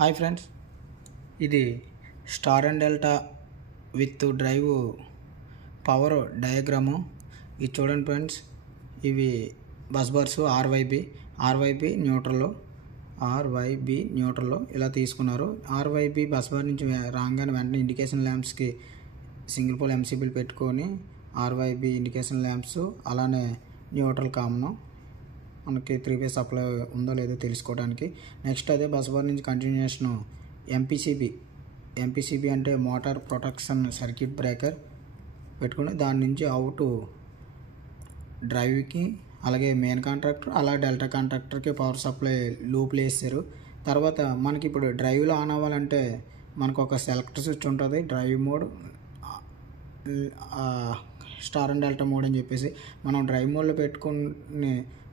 Hi friends, ఇది star and delta with drive power diagram. ఇది చూడండి ఫ్రెండ్స్, ఇవి బస్ బార్స్ ఆర్వైబి న్యూట్రల్లో ఇలా తీసుకున్నారు. ఆర్వైబి బస్ బార్ నుంచి రాగానే వెంటనే ఇండికేషన్ ల్యాంప్స్కి సింగిల్ పోల్ ఎంసీబీలు పెట్టుకొని ఆర్వైబి ఇండికేషన్ ల్యాంప్స్, అలానే న్యూట్రల్ కామన్ మనకి 3 ఫేజ్ సప్లై ఉందో లేదో తెలుసుకోవడానికి. నెక్స్ట్ అదే బస్ బార్ నుంచి కంటిన్యూషన్ ఎంపీసీబీ అంటే మోటార్ ప్రొటెక్షన్ సర్క్యూట్ బ్రేకర్ పెట్టుకుని దాని నుంచి అవుట్ డ్రైవ్కి, అలాగే మెయిన్ కాంట్రాక్టర్, అలా డెల్టా కాంట్రాక్టర్కి పవర్ సప్లై లూప్లు వేసారు. తర్వాత మనకి ఇప్పుడు డ్రైవ్లో ఆన్ అవ్వాలంటే మనకు ఒక సెలెక్టర్ స్విచ్ ఉంటుంది, drive mode, star and delta mode అని చెప్పేసి. మనం డ్రైవ్ మోడ్లో పెట్టుకుని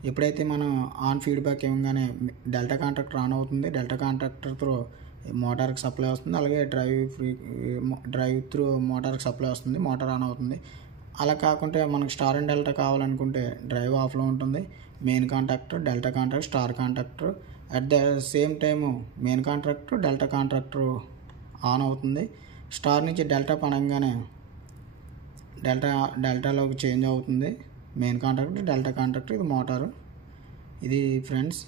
ఎప్పుడైతే మనం ఆన్ ఫీడ్బ్యాక్ ఇవ్వగానే డెల్టా కాంట్రాక్టర్ ఆన్ అవుతుంది, డెల్టా కాంట్రాక్టర్ త్రూ మోటార్కి సప్లై వస్తుంది, అలాగే డ్రైవ్ త్రూ మోటార్కి సప్లై వస్తుంది, మోటార్ ఆన్ అవుతుంది. అలా కాకుండా మనకు స్టార్ అండ్ డెల్టా కావాలనుకుంటే డ్రైవ్ ఆఫ్లో ఉంటుంది, main contractor, delta contractor, star contractor at the same time main contractor, delta contractor on అవుతుంది. స్టార్ నుంచి డెల్టా పడంగానే డెల్టాలోకి చేంజ్ అవుతుంది మెయిన్ కాంట్రాక్టర్, డెల్టా కాంట్రాక్టర్. ఇది మోటారు. ఇది ఫ్రెండ్స్.